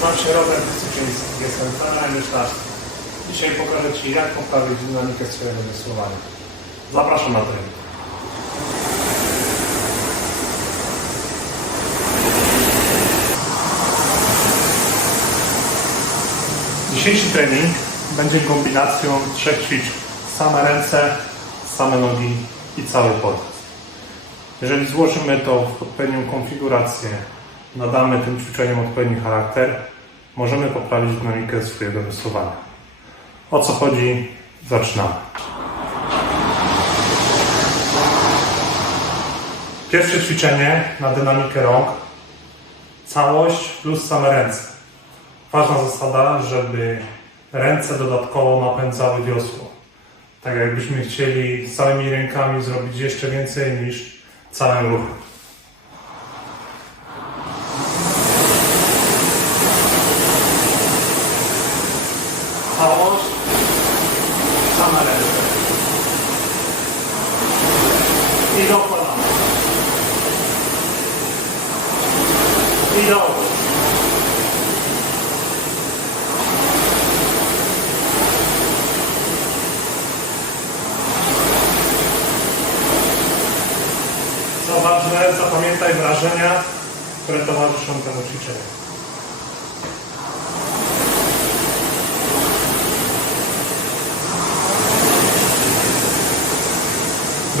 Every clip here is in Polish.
Nazywam się Robert Syczyński, jestem trenerem myślarzem. Dzisiaj pokażę Ci, jak poprawić dynamikę swojego wysłowania. Zapraszam na trening. Dzisiejszy trening będzie kombinacją trzech ćwiczeń. Same ręce, same nogi i cały podkład. Jeżeli złożymy to w odpowiednią konfigurację, nadamy tym ćwiczeniom odpowiedni charakter, możemy poprawić dynamikę swojego wysuwania. O co chodzi? Zaczynamy. Pierwsze ćwiczenie na dynamikę rąk. Całość plus same ręce. Ważna zasada, żeby ręce dodatkowo napędzały wiosło. Tak jakbyśmy chcieli całymi rękami zrobić jeszcze więcej niż całym ruchem. Całość, same ręce. I dokładamy. I dołóż. Co ważne, zapamiętaj wrażenia, które towarzyszą temu ćwiczeniu.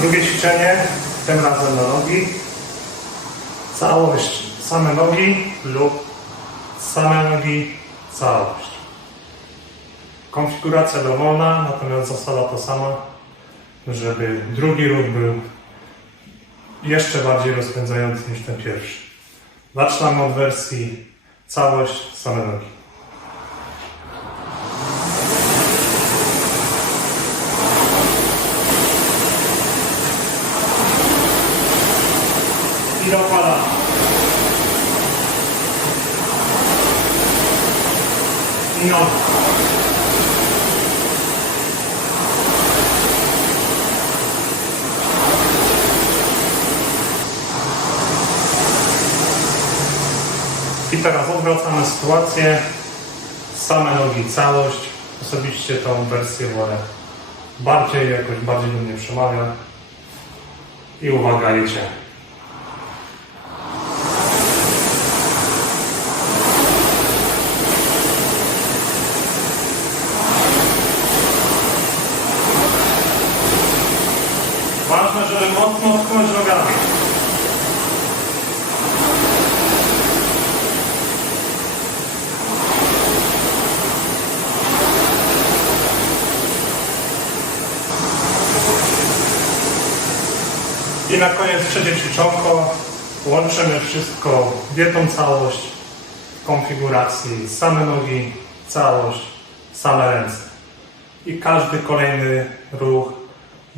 Drugie ćwiczenie, tym razem na nogi. Całość, same nogi lub same nogi, całość. Konfiguracja dowolna, natomiast zasada ta sama, żeby drugi ruch był jeszcze bardziej rozpędzający niż ten pierwszy. Zaczynamy od wersji całość, same nogi. I dokładamy. I teraz odwracamy sytuację. Same nogi, całość. Osobiście tą wersję wolę bardziej, jakoś bardziej do mnie przemawia. I uwaga, jedzie. Ważne, żeby mocno odknąć nogami. I na koniec trzecie ćwiczonko. Łączymy wszystko w jedną całość w konfiguracji same nogi, całość, same ręce. I każdy kolejny ruch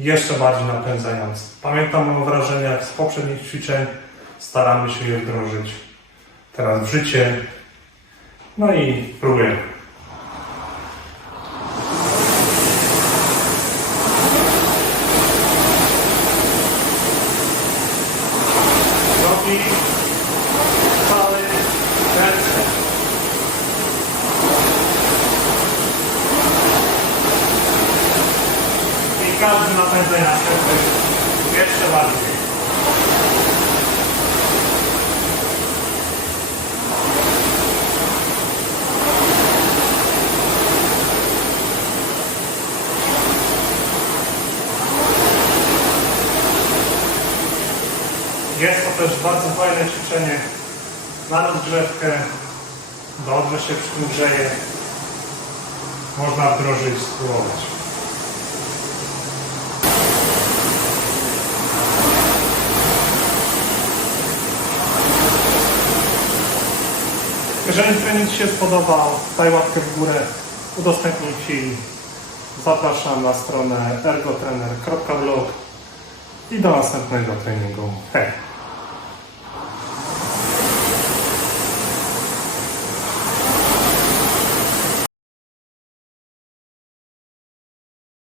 jeszcze bardziej napędzający. Pamiętam o wrażeniach z poprzednich ćwiczeń. Staramy się je wdrożyć teraz w życie. No i próbujemy. Nogi, cały, ręce. I jeszcze bardziej. Jest to też bardzo fajne ćwiczenie na rozgrzewkę. Dobrze się przy tym grzeje. Można wdrożyć, spróbować. Jeżeli trening się spodobał, daj łapkę w górę, udostępnij film. Zapraszam na stronę ergotrener.blog i do następnego treningu. Hej!